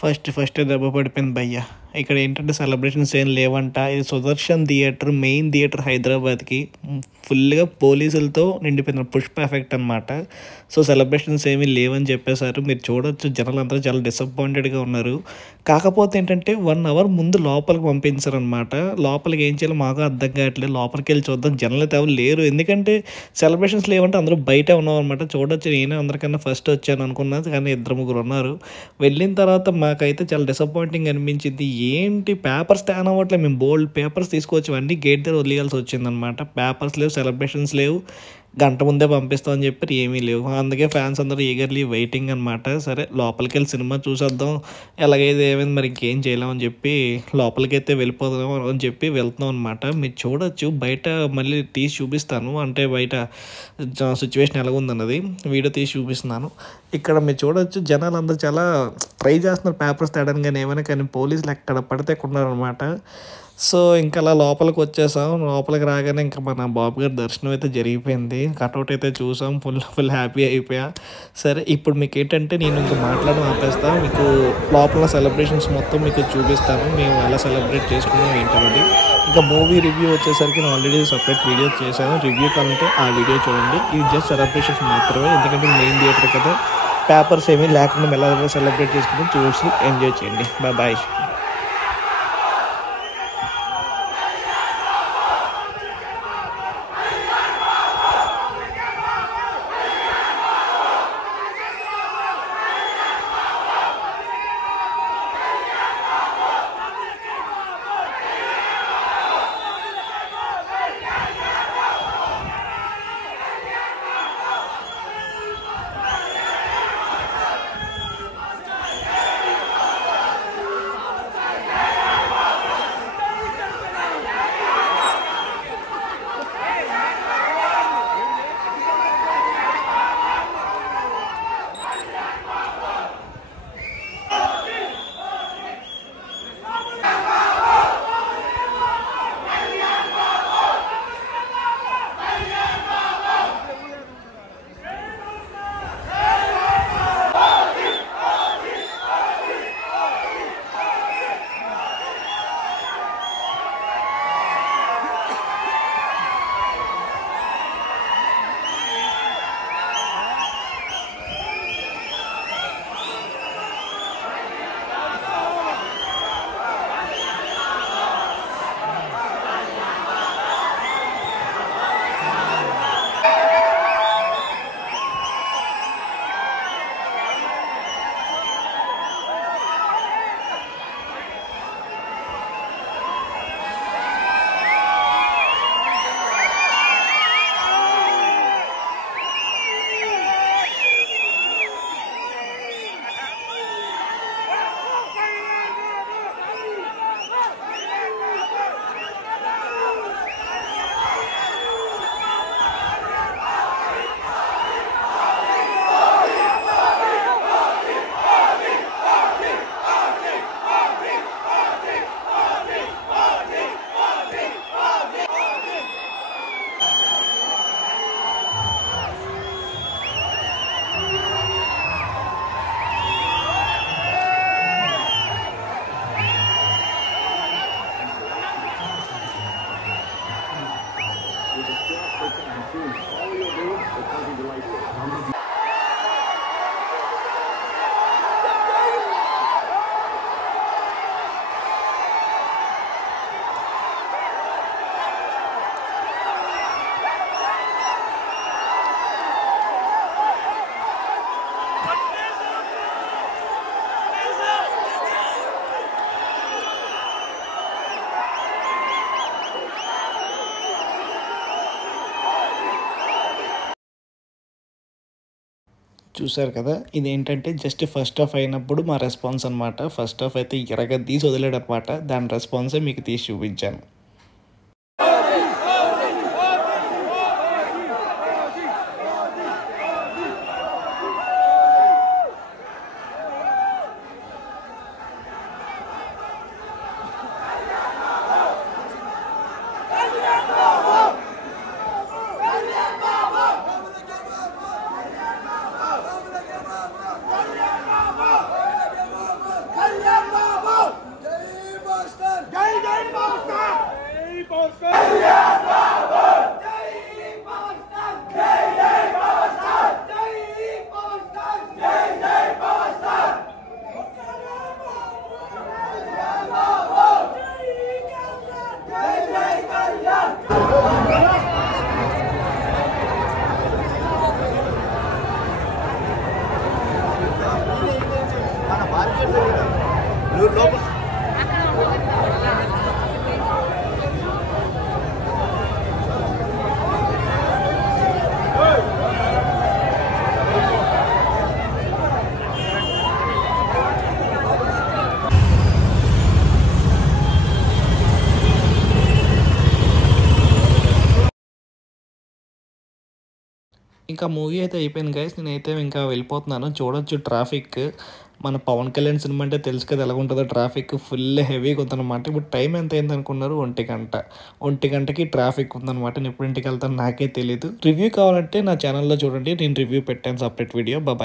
First దెబ్బ పడిపోయింది భయ్య. ఇక్కడ ఏంటంటే సెలబ్రేషన్స్ ఏం లేవంట. ఇది సుదర్శన్ థియేటర్, మెయిన్ థియేటర్ హైదరాబాద్కి. ఫుల్గా పోలీసులతో నిండిపోయిన పుష్ప ఎఫెక్ట్ అనమాట. సో సెలబ్రేషన్స్ ఏమీ లేవని చెప్పేశారు. మీరు చూడొచ్చు, జనాలందరూ చాలా డిసప్పాయింటెడ్గా ఉన్నారు. కాకపోతే ఏంటంటే 1 అవర్ ముందు లోపలికి పంపించారనమాట. లోపలికి ఏం చేయాలో మాకు అర్థం కావట్లేదు. లోపలికి వెళ్ళి చూద్దాం, జనాలు అయితే ఎవరు లేరు. ఎందుకంటే సెలబ్రేషన్స్ లేవంటే అందరూ బయట ఉన్నాం అనమాట. చూడొచ్చు, నేనే అందరికన్నా ఫస్ట్ వచ్చాను అనుకున్నది, కానీ 2-3 ఉన్నారు. వెళ్ళిన తర్వాత మాకైతే చాలా డిసప్పాయింటింగ్ అనిపించింది. ఏంటి పేపర్స్ స్టాన్ అవ్వట్లేదు. మేము బోల్డ్ పేపర్స్ తీసుకొచ్చి అన్నీ గేట్ దగ్గర వదిలేయాల్సి వచ్చిందనమాట. పేపర్స్ లేవు, సెలబ్రేషన్స్ లేవు, గంట ముందే పంపిస్తామని చెప్పి ఏమీ లేవు. అందుకే ఫ్యాన్స్ అందరూ ఈగర్లీ వెయిటింగ్ అనమాట. సరే లోపలికి వెళ్ళి సినిమా చూసేద్దాం, ఎలాగైతే ఏమైంది మరి ఇంకేం చేయలేమని చెప్పి లోపలికైతే వెళ్ళిపోదాం అని చెప్పి వెళ్తున్నాం అనమాట. మీరు చూడొచ్చు, బయట మళ్ళీ తీసి చూపిస్తాను, అంటే బయట సిచ్యువేషన్ ఎలాగుందన్నది వీడియో తీసి చూపిస్తున్నాను. ఇక్కడ మీరు చూడొచ్చు, జనాలు అందరూ చాలా ట్రై చేస్తున్నారు పేపర్స్ తేడానికి, కానీ ఏమైనా కానీ పోలీసులు ఎక్కడ పడితే ఉన్నారనమాట. సో ఇంకా అలా లోపలికి వచ్చేసాం. లోపలికి రాగానే ఇంకా మన బాబు గారి దర్శనం అయితే జరిగిపోయింది. కటౌట్ అయితే చూసాం, ఫుల్ హ్యాపీ అయిపోయా. సరే ఇప్పుడు మీకు ఏంటంటే నేను ఇంకా మాట్లాడడం ఆపేస్తాను. మీకు లోపల సెలబ్రేషన్స్ మొత్తం మీకు చూపిస్తాను, మేము ఎలా సెలబ్రేట్ చేసుకున్నాం ఏంటన్నది. ఇంకా మూవీ రివ్యూ వచ్చేసరికి నేను ఆల్రెడీ సపరేట్ వీడియో చేశాను. రివ్యూ కావాలంటే ఆ వీడియో చూడండి. ఇది జస్ట్ సెలబ్రేషన్స్ మాత్రమే, ఎందుకంటే మెయిన్ థియేటర్ కదా, పేపర్స్ ఏమీ లేకుండా ఎలా సెలబ్రేట్ చేసుకుని చూసి ఎంజాయ్ చేయండి. బాయ్. చూసారు కదా, ఇదేంటంటే జస్ట్ ఫస్ట్ హాఫ్ అయినప్పుడు మా రెస్పాన్స్ అనమాట. ఫస్ట్ హాఫ్ అయితే ఎరగ తీసి వదిలేడు అనమాట, దాని రెస్పాన్సే మీకు తీసి చూపించాను. ఇంకా మూవీ అయితే అయిపోయింది గైస్. నేనైతే ఇంకా వెళ్ళిపోతున్నాను. చూడొచ్చు ట్రాఫిక్. మన పవన్ కళ్యాణ్ సినిమా అంటే తెలుసు కదా ఎలా ఉంటుందో. ట్రాఫిక్ ఫుల్ హెవీగా ఉందన్నమాట. ఇప్పుడు టైం ఎంత అయింది అనుకున్నారు? 1 గంట. 1 గంటకి ట్రాఫిక్ ఉందన్నమాట. నేను ఎప్పుడు ఇంటికి వెళ్తాను నాకే తెలీదు. రివ్యూ కావాలంటే నా ఛానల్లో చూడండి, నేను రివ్యూ పెట్టాను సపరేట్ వీడియో. బాయ్.